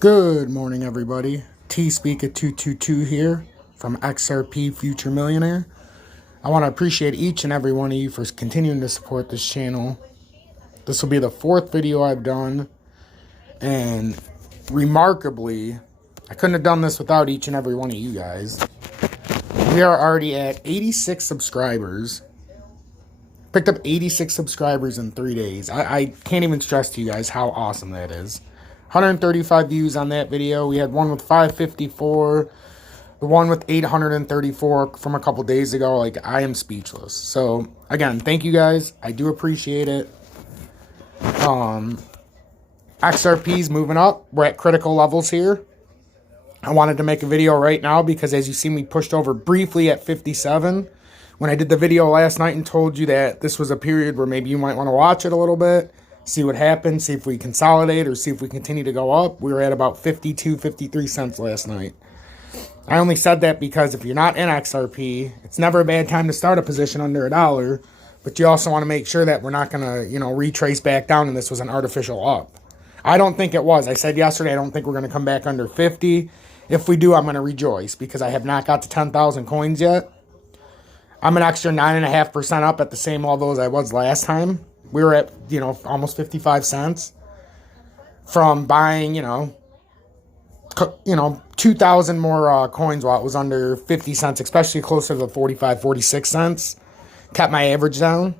Good morning, everybody. T-Speaker222 here from XRP Future Millionaire. I want to appreciate each and every one of you for continuing to support this channel. This will be the fourth video I've done, and remarkably, I couldn't have done this without each and every one of you guys. We are already at 86 subscribers. Picked up 86 subscribers in 3 days. I can't even stress to you guys how awesome that is. 135 views on that video. We had one with 554, the one with 834 from a couple days ago. Like, I am speechless. So again, thank you guys. I do appreciate it. XRP's moving up. We're at critical levels here. I wanted to make a video right now because, as you see, we pushed over briefly at 57 when I did the video last night and told you that this was a period where maybe you might want to watch it a little bit. See what happens, see if we consolidate or see if we continue to go up. We were at about 52, 53 cents last night. I only said that because if you're not in XRP, it's never a bad time to start a position under $1, but you also want to make sure that we're not going to, retrace back down and this was an artificial up. I don't think it was. I said yesterday I don't think we're going to come back under 50. If we do, I'm going to rejoice because I have not got to 10,000 coins yet. I'm an extra 9.5% up at the same level as I was last time. We were at, almost 55 cents from buying, 2,000 more coins while it was under 50 cents, especially closer to the 45, 46 cents. Kept my average down.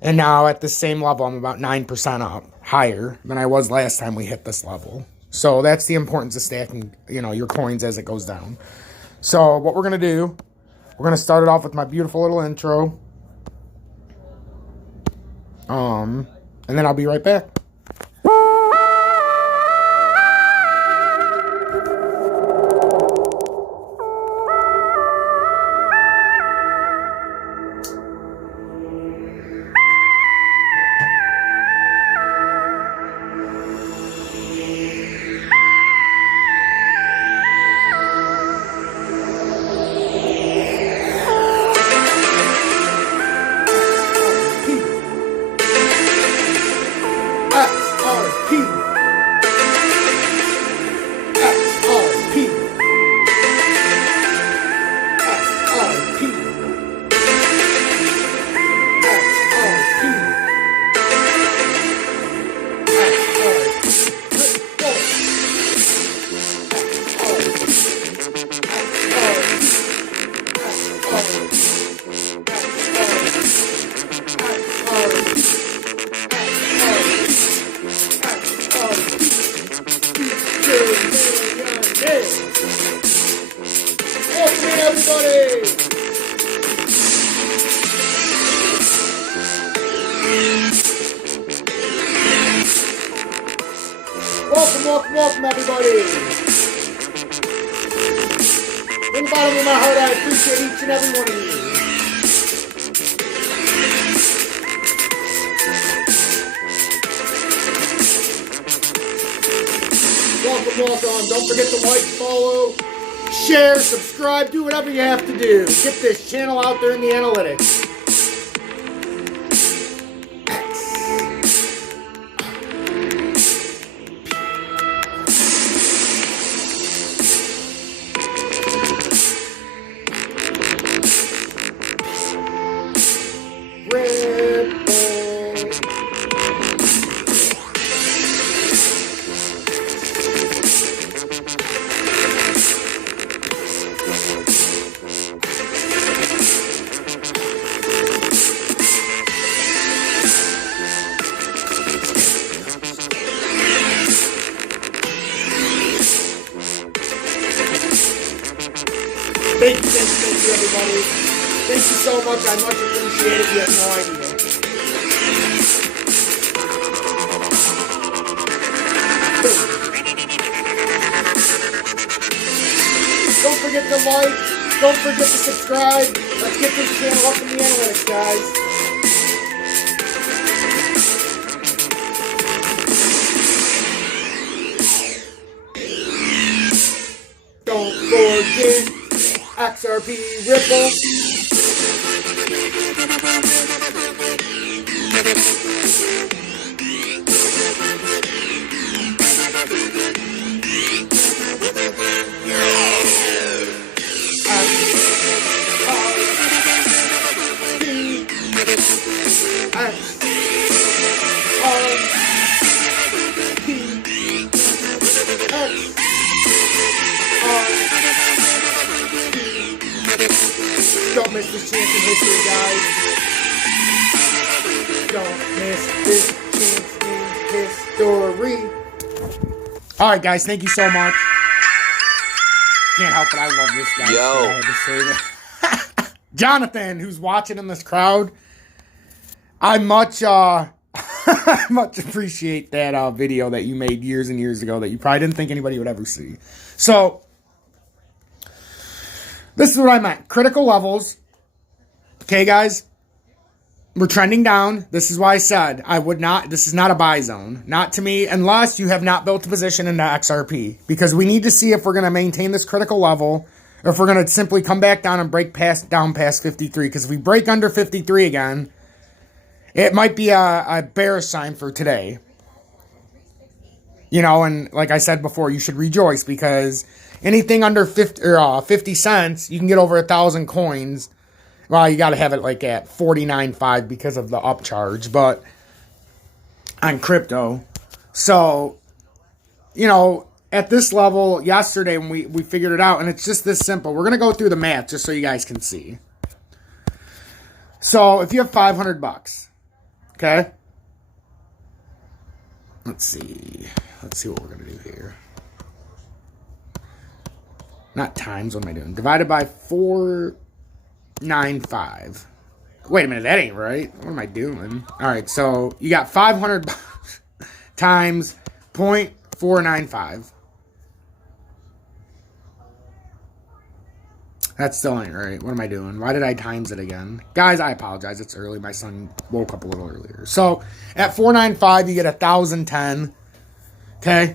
And now at the same level, I'm about 9% up, higher than I was last time we hit this level. So that's the importance of stacking, your coins as it goes down. So what we're going to do, we're going to start it off with my beautiful little intro. And then I'll be right back. Welcome, everybody. From the bottom of my heart, I appreciate each and every one of you. Welcome. Don't forget to like, follow, share, subscribe, do whatever you have to do. Get this channel out there in the analytics. Thank you, everybody. Thank you so much. I much appreciate it. You have no idea. Don't forget to like. Don't forget to subscribe. Let's get this channel up in the analytics, guys. Don't forget XRP Ripple. All right, guys, thank you so much. Can't help it, I love this guy. Yo. So I had to say that. Jonathan, who's watching in this crowd, I much much appreciate that video that you made years and years ago that you probably didn't think anybody would ever see. So, this is what I meant. Critical levels. Okay, guys? We're trending down. This is why I said this is not a buy zone. Not to me, unless you have not built a position into XRP. Because we need to see if we're going to maintain this critical level, or if we're going to simply come back down and break down past 53. Because if we break under 53 again, it might be a bearish sign for today. You know, and like I said before, you should rejoice, because anything under 50 cents, you can get over 1,000 coins. Well, you got to have it like at 49.5 because of the upcharge, but on crypto. So, you know, at this level yesterday when we figured it out, and it's just this simple. We're going to go through the math just so you guys can see. So, if you have 500 bucks, okay? Let's see what we're going to do here. Not times, what am I doing? Divided by 495. Wait a minute, that ain't right. What am I doing? All right, so you got 500 times 0.495. That still ain't right. What am I doing? Why did I times it again? Guys, I apologize. It's early. My son woke up a little earlier. So at 495, you get 1,010. Okay?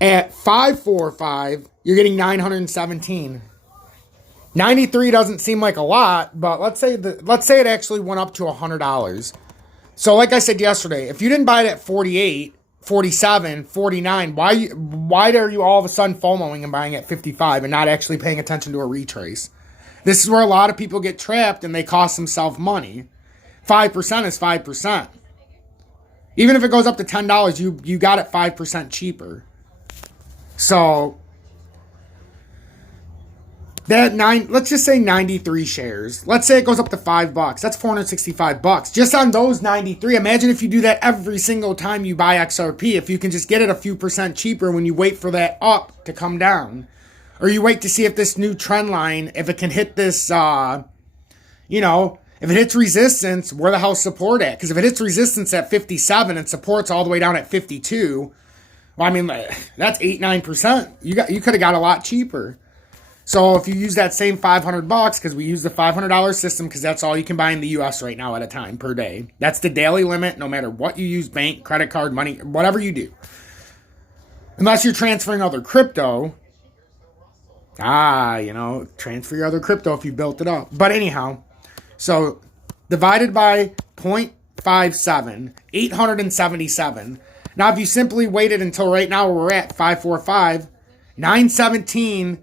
At 545, you're getting 917. 93 doesn't seem like a lot, but let's say it actually went up to $100. So like I said yesterday, if you didn't buy it at 48, 47, 49, why are you all of a sudden FOMOing and buying at 55 and not actually paying attention to a retrace? This is where a lot of people get trapped and they cost themselves money. 5% is 5%. Even if it goes up to $10, you got it 5% cheaper. So let's just say 93 shares. Let's say it goes up to $5. That's $465. Just on those 93. Imagine if you do that every single time you buy XRP. If you can just get it a few percent cheaper when you wait for that up to come down. Or you wait to see if this new trend line, if it can hit this, if it hits resistance, where the hell's support at? Because if it hits resistance at 57 and support's all the way down at 52, well, I mean, that's 8-9%. You could have got a lot cheaper. So if you use that same $500, because we use the $500 system, because that's all you can buy in the U.S. right now at a time per day. That's the daily limit, no matter what you use, bank, credit card, money, whatever you do. Unless you're transferring other crypto. Transfer your other crypto if you built it up. But anyhow, so divided by 0.57, 877. Now, if you simply waited until right now where we're at, 545, 917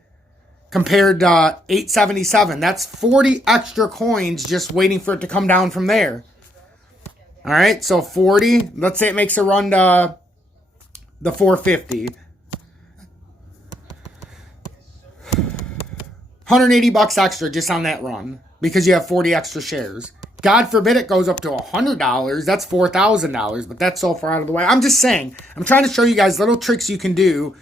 compared to 877. That's 40 extra coins just waiting for it to come down from there. All right, so 40. Let's say it makes a run to the 450. $180 extra just on that run because you have 40 extra shares. God forbid it goes up to $100. That's $4,000, but that's so far out of the way. I'm just saying, I'm trying to show you guys little tricks you can do,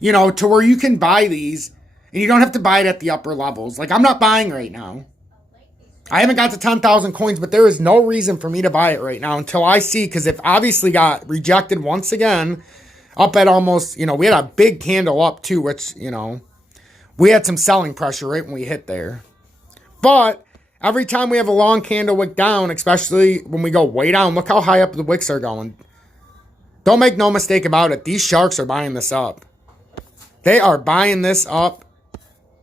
to where you can buy these and you don't have to buy it at the upper levels. Like, I'm not buying right now. I haven't got to 10,000 coins, but there is no reason for me to buy it right now until I see, because it obviously got rejected once again, up at almost, we had a big candle up too, which, we had some selling pressure right when we hit there. But every time we have a long candle wick down, especially when we go way down, look how high up the wicks are going. Don't make no mistake about it. These sharks are buying this up. They are buying this up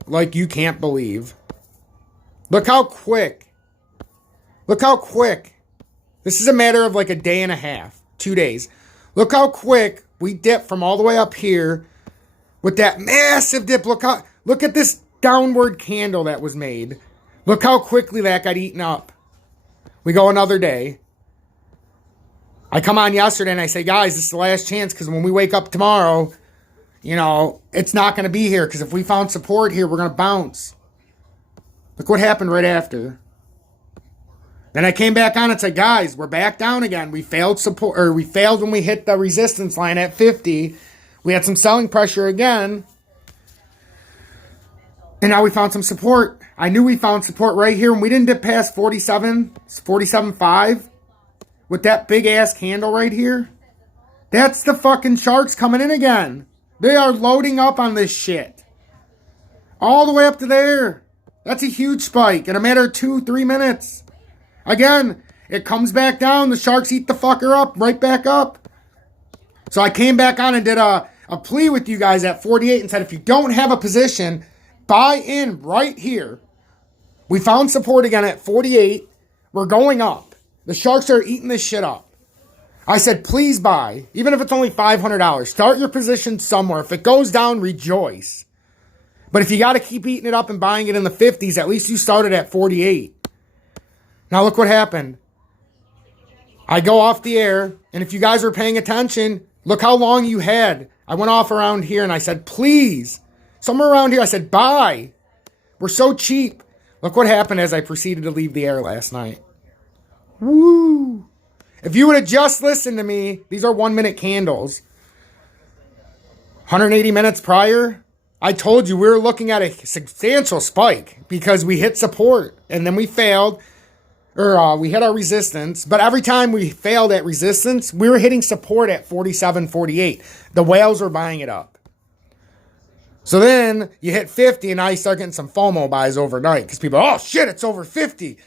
like you can't believe. Look how quick. Look how quick. This is a matter of like a day and a half, 2 days. Look how quick we dip from all the way up here with that massive dip. Look at this downward candle that was made. Look how quickly that got eaten up. We go another day. I come on yesterday and I say, guys, this is the last chance, because when we wake up tomorrow, it's not going to be here, because if we found support here, we're going to bounce. Look what happened right after. Then I came back on and said, guys, we're back down again. We failed support, or we failed when we hit the resistance line at 50. We had some selling pressure again. And now we found some support. I knew we found support right here when we didn't dip past 47.5 with that big ass candle right here. That's the fucking sharks coming in again. They are loading up on this shit. All the way up to there. That's a huge spike in a matter of 2-3 minutes. Again, it comes back down. The sharks eat the fucker up, right back up. So I came back on and did a plea with you guys at 48 and said, if you don't have a position, buy in right here. We found support again at 48. We're going up. The sharks are eating this shit up. I said, please buy, even if it's only $500. Start your position somewhere. If it goes down, rejoice. But if you got to keep eating it up and buying it in the 50s, at least you started at 48. Now look what happened. I go off the air, and if you guys were paying attention, look how long you had. I went off around here, and I said, please. Somewhere around here, I said, buy. We're so cheap. Look what happened as I proceeded to leave the air last night. Woo. If you would have just listened to me, these are 1-minute candles. 180 minutes prior, I told you we were looking at a substantial spike because we hit support and then we failed. Or we hit our resistance. But every time we failed at resistance, we were hitting support at 47.48. The whales were buying it up. So then you hit 50 and now you start getting some FOMO buys overnight. Because people, oh shit, it's over 50.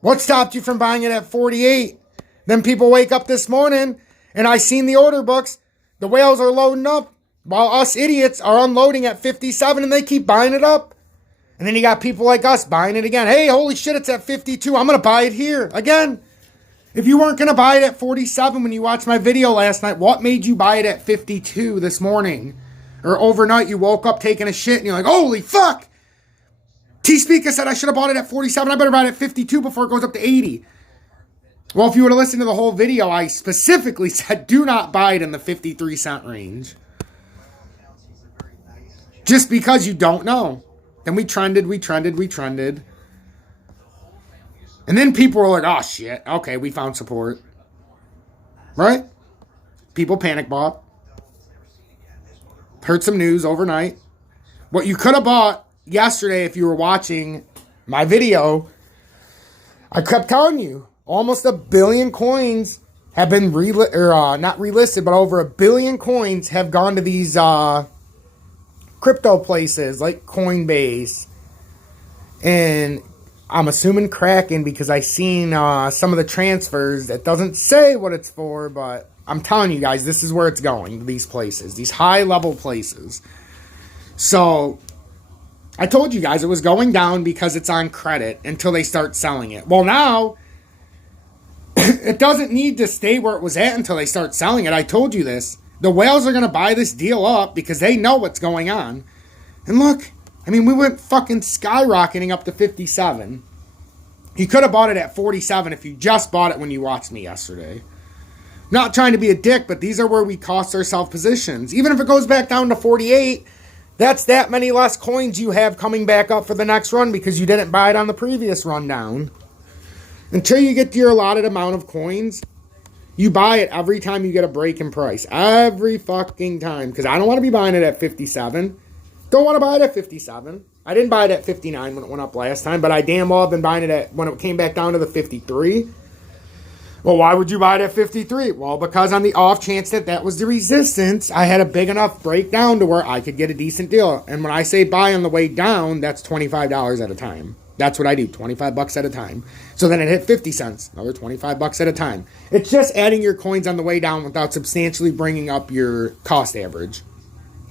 What stopped you from buying it at 48? Then people wake up this morning and I seen the order books. The whales are loading up while us idiots are unloading at 57 and they keep buying it up. And then you got people like us buying it again. Hey, holy shit, it's at 52. I'm going to buy it here. Again, if you weren't going to buy it at 47 when you watched my video last night, what made you buy it at 52 this morning? Or overnight, you woke up taking a shit and you're like, holy fuck. T-Speaker said I should have bought it at 47. I better buy it at 52 before it goes up to 80. Well, if you would have listened to the whole video, I specifically said do not buy it in the 53 cent range. Just because you don't know. Then we trended. And then people were like, oh shit, okay, we found support. Right? People panic bought. Heard some news overnight. What you could have bought yesterday if you were watching my video, I kept telling you, almost 1 billion coins have been not relisted, but over 1 billion coins have gone to these crypto places like Coinbase, and I'm assuming Kraken because I seen some of the transfers. That doesn't say what it's for, but I'm telling you guys, this is where it's going, to these places, these high-level places. So I told you guys it was going down because it's on credit until they start selling it. Well, now it doesn't need to stay where it was at until they start selling it. I told you this. The whales are going to buy this deal up because they know what's going on. And look, I mean, we went fucking skyrocketing up to 57. You could have bought it at 47 if you just bought it when you watched me yesterday. Not trying to be a dick, but these are where we cost ourselves positions. Even if it goes back down to 48, that's that many less coins you have coming back up for the next run because you didn't buy it on the previous run down. Until you get to your allotted amount of coins, you buy it every time you get a break in price. Every fucking time. Because I don't want to be buying it at 57. Don't want to buy it at 57. I didn't buy it at 59 when it went up last time. But I damn well have been buying it at when it came back down to the 53. Well, why would you buy it at 53? Well, because on the off chance that was the resistance, I had a big enough breakdown to where I could get a decent deal. And when I say buy on the way down, that's $25 at a time. That's what I do, 25 bucks at a time. So then it hit 50 cents, another 25 bucks at a time. It's just adding your coins on the way down without substantially bringing up your cost average.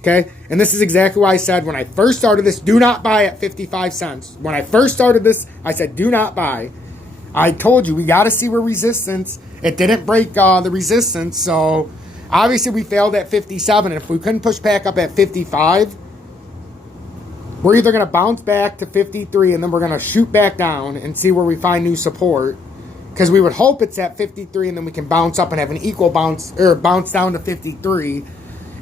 Okay? And this is exactly why I said when I first started this, do not buy at 55 cents. When I first started this, I said do not buy. I told you, we got to see where resistance. It didn't break the resistance, so obviously we failed at 57. And if we couldn't push back up at 55, we're either going to bounce back to 53 and then we're going to shoot back down and see where we find new support. Because we would hope it's at 53 and then we can bounce up and have an equal bounce, or bounce down to 53.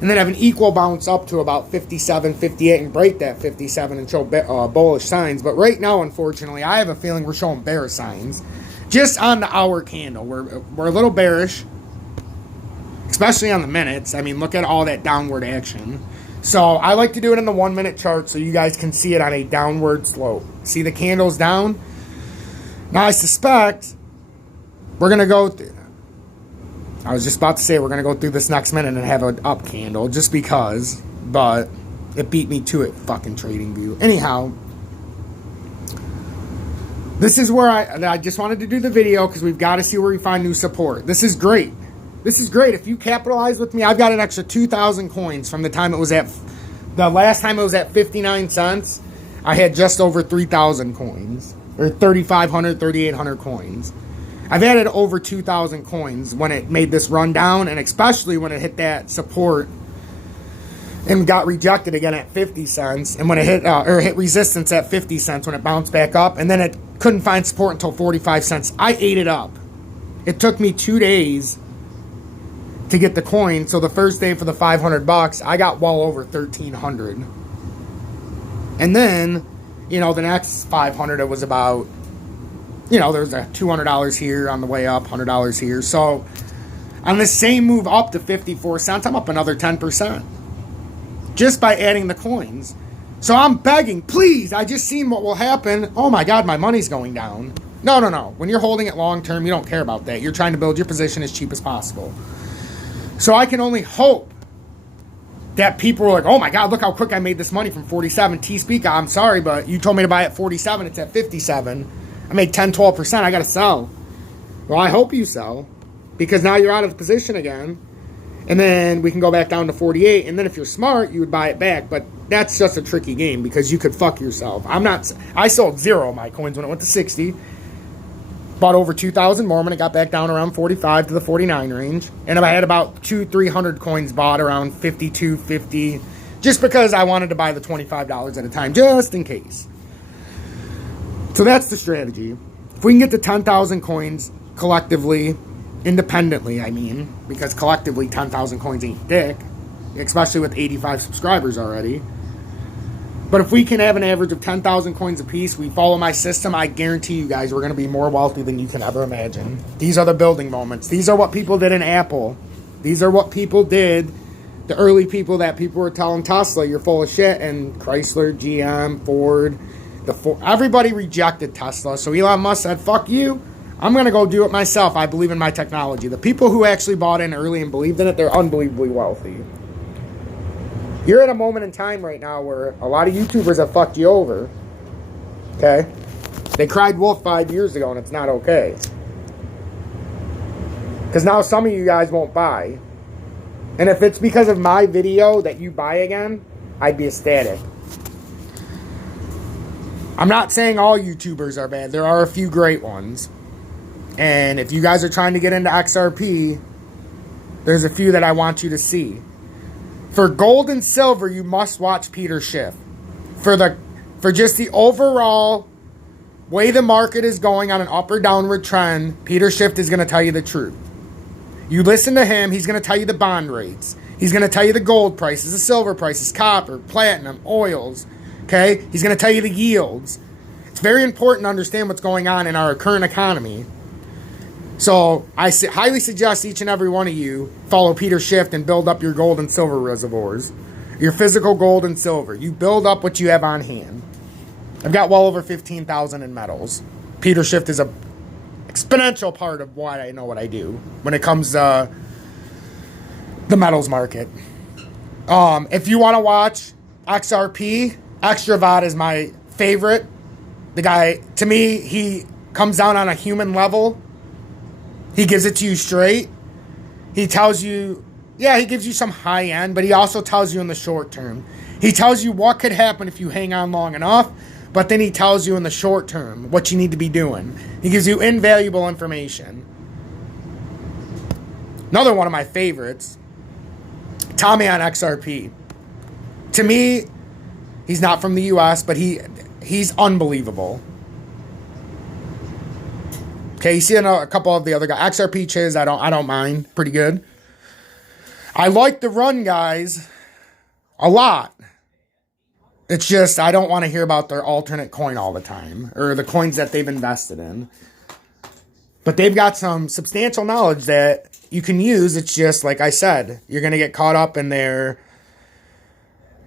And then have an equal bounce up to about 57, 58 and break that 57 and show bullish signs. But right now, unfortunately, I have a feeling we're showing bearish signs. Just on the hour candle. We're a little bearish. especially on the minutes. I mean, look at all that downward action. So I like to do it in the 1 minute chart so you guys can see it on a downward slope. See the candles down? Now I suspect we're going to go through, I was just about to say we're going to go through this next minute and have an up candle just because, but it beat me to it, fucking trading view. Anyhow, this is where I just wanted to do the video because we've got to see where we find new support. This is great. This is great. If you capitalize with me, I've got an extra 2,000 coins from the time it was at, the last time it was at 59 cents. I had just over 3,000 coins, or 3,500, 3,800 coins. I've added over 2,000 coins when it made this run down, and especially when it hit that support and got rejected again at 50 cents, and when it hit, or hit resistance at 50 cents when it bounced back up, and then it couldn't find support until 45 cents. I ate it up. It took me 2 days to get the coin. So the first day for the 500 bucks, I got well over 1,300. And then, you know, the next 500, it was about, you know, there's a $200 here on the way up, $100 here. So on the same move up to 54 cents, I'm up another 10% just by adding the coins. So I'm begging, please, I just seen what will happen. Oh my God, my money's going down. No, no, no. When you're holding it long term, you don't care about that. You're trying to build your position as cheap as possible. So I can only hope that people are like, oh my God, look how quick I made this money from 47. T-Speak, I'm sorry, but you told me to buy at 47. It's at 57. I made 10, 12%. I got to sell. Well, I hope you sell because now you're out of the position again. And then we can go back down to 48. And then if you're smart, you would buy it back. But that's just a tricky game because you could fuck yourself. I sold 0 of my coins when it went to 60. Bought over 2,000 more when it got back down around 45 to the 49 range. And I had about 200-300 coins bought around 52, 50, just because I wanted to buy the $25 at a time, just in case. So that's the strategy. If we can get to 10,000 coins collectively, independently, I mean, because collectively 10,000 coins ain't dick, especially with 85 subscribers already. But if we can have an average of 10,000 coins a piece, we follow my system, I guarantee you guys we're going to be more wealthy than you can ever imagine. These are the building moments. These are what people did in Apple. These are what people did, the early people that people were telling Tesla, you're full of shit, and Chrysler, GM, Ford, everybody rejected Tesla. So Elon Musk said, fuck you, I'm going to go do it myself. I believe in my technology. The people who actually bought in early and believed in it, they're unbelievably wealthy. You're at a moment in time right now where a lot of YouTubers have fucked you over. Okay? They cried wolf 5 years ago and it's not okay. Because now some of you guys won't buy. And if it's because of my video that you buy again, I'd be ecstatic. I'm not saying all YouTubers are bad. There are a few great ones. And if you guys are trying to get into XRP, there's a few that I want you to see. For gold and silver, you must watch Peter Schiff. For just the overall way the market is going on an up or downward trend, Peter Schiff is going to tell you the truth. You listen to him, he's going to tell you the bond rates. He's going to tell you the gold prices, the silver prices, copper, platinum, oils. Okay? He's going to tell you the yields. It's very important to understand what's going on in our current economy. So I highly suggest each and every one of you follow Peter Schiff and build up your gold and silver reservoirs. Your physical gold and silver. You build up what you have on hand. I've got well over 15,000 in metals. Peter Schiff is a exponential part of why I know what I do when it comes to the metals market. If you want to watch XRP, Extravot is my favorite. The guy, to me, he comes down on a human level. He gives it to you straight. He tells you, yeah, he gives you some high end, but he also tells you in the short term. He tells you what could happen if you hang on long enough, but then he tells you in the short term what you need to be doing. He gives you invaluable information. Another one of my favorites, Tommy on XRP. To me, he's not from the US, but he's unbelievable. Okay, you see a couple of the other guys. XRP Chiz, I don't mind. Pretty good. I like the run guys a lot. It's just I don't want to hear about their alternate coin all the time or the coins that they've invested in. But they've got some substantial knowledge that you can use. It's just, like I said, you're going to get caught up in there.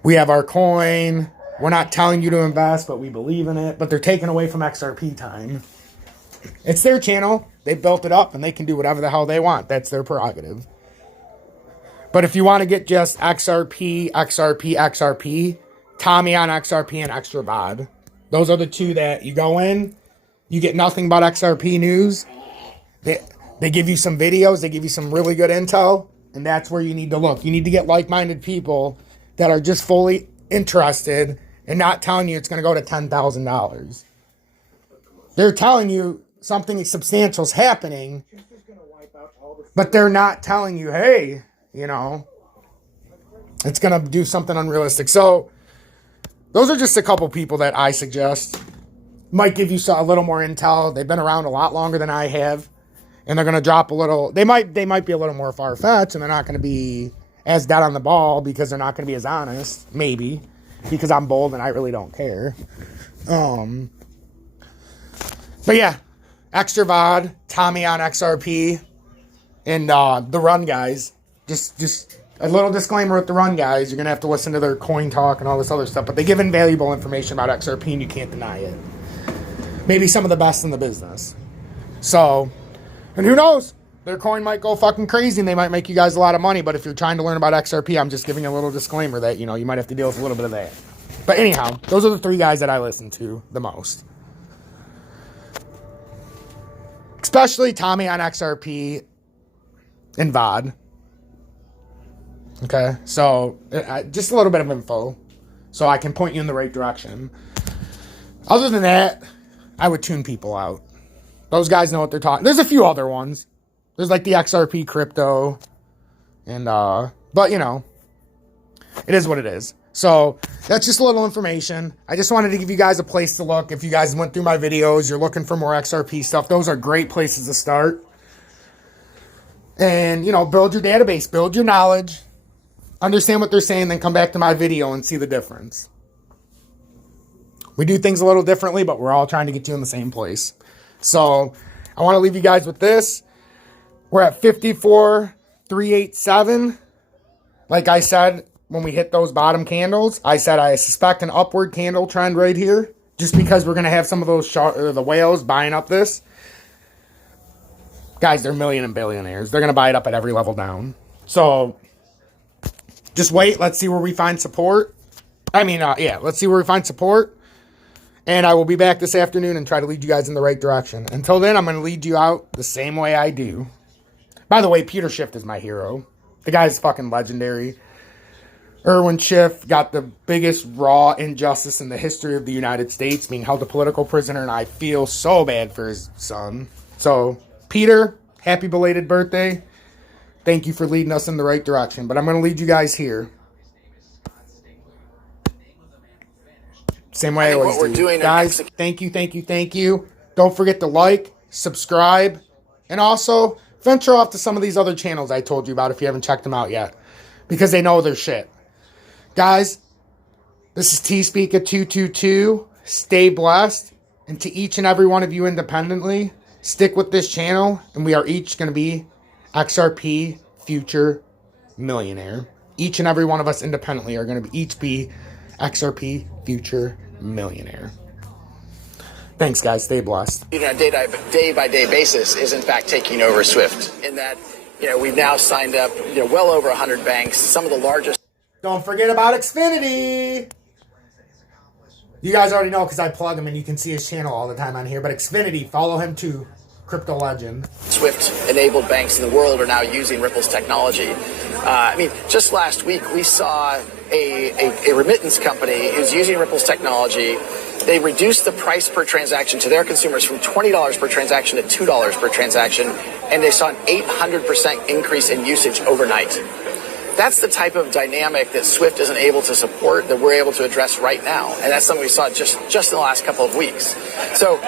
We have our coin. We're not telling you to invest, but we believe in it. But they're taking away from XRP time. It's their channel. They built it up, and they can do whatever the hell they want. That's their prerogative. But if you want to get just XRP, Tommy on XRP, and Extra VOD. Those are the two that you go in. You get nothing but XRP news. They give you some videos. They give you some really good intel. And that's where you need to look. You need to get like-minded people that are just fully interested and not telling you it's going to go to $10,000. They're telling you something substantial is happening, but they're not telling you, hey, you know, it's going to do something unrealistic. So those are just a couple people that I suggest. Might give you a little more intel. They've been around a lot longer than I have, and they're going to drop a little. They might be a little more far-fetched, and they're not going to be as dead on the ball because they're not going to be as honest, maybe, because I'm bold and I really don't care. But yeah, Extra VOD, Tommy on XRP, and the Run guys. Just a little disclaimer with the Run guys. You're going to have to listen to their coin talk and all this other stuff, but they give invaluable information about XRP, and you can't deny it. Maybe some of the best in the business. So, and who knows? Their coin might go fucking crazy, and they might make you guys a lot of money, but if you're trying to learn about XRP, I'm just giving you a little disclaimer that, you know, you might have to deal with a little bit of that. But anyhow, those are the three guys that I listen to the most. Especially Tommy on XRP and VOD. Okay, so just a little bit of info so I can point you in the right direction. Other than that, I would tune people out. Those guys know what they're talking. There's a few other ones. There's like the XRP crypto. And, but you know, it is what it is. So that's just a little information. I just wanted to give you guys a place to look. If you guys went through my videos, you're looking for more XRP stuff, those are great places to start. And, you know, build your database, build your knowledge, understand what they're saying, then come back to my video and see the difference. We do things a little differently, but we're all trying to get you in the same place. So I want to leave you guys with this. We're at 54,387. Like I said, when we hit those bottom candles, I said I suspect an upward candle trend right here, just because we're going to have some of those the whales buying up this. Guys, they're million and billionaires. They're going to buy it up at every level down. So just wait. Let's see where we find support. Let's see where we find support. And I will be back this afternoon and try to lead you guys in the right direction. Until then, I'm going to lead you out the same way I do. By the way, Peter Schiff is my hero. The guy's fucking legendary. Erwin Schiff got the biggest raw injustice in the history of the United States, being held a political prisoner, and I feel so bad for his son. So, Peter, happy belated birthday. Thank you for leading us in the right direction. But I'm going to lead you guys here. Same way I always do. Guys, thank you. Don't forget to like, subscribe, and also venture off to some of these other channels I told you about if you haven't checked them out yet, because they know their shit. Guys, this is T-Speaker222. Stay blessed. And to each and every one of you independently, stick with this channel, and we are each going to be XRP future millionaire. Each and every one of us independently are going to each be XRP future millionaire. Thanks, guys. Stay blessed. On a day-by-day basis is, in fact, taking over SWIFT. In that, we've now signed up, well over 100 banks, some of the largest. Don't forget about Xfinity. You guys already know because I plug him and you can see his channel all the time on here. But Xfinity, follow him too. Crypto legend. SWIFT-enabled banks in the world are now using Ripple's technology. Just last week we saw a remittance company who's using Ripple's technology. They reduced the price per transaction to their consumers from $20 per transaction to $2 per transaction, and they saw an 800% increase in usage overnight. That's the type of dynamic that SWIFT isn't able to support that we're able to address right now, and that's something we saw just in the last couple of weeks. So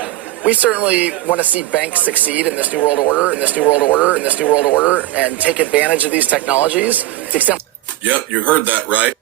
we certainly want to see banks succeed in this new world order, and take advantage of these technologies. To the extent. Yep, you heard that right.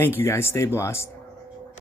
Thank you guys. Stay blessed.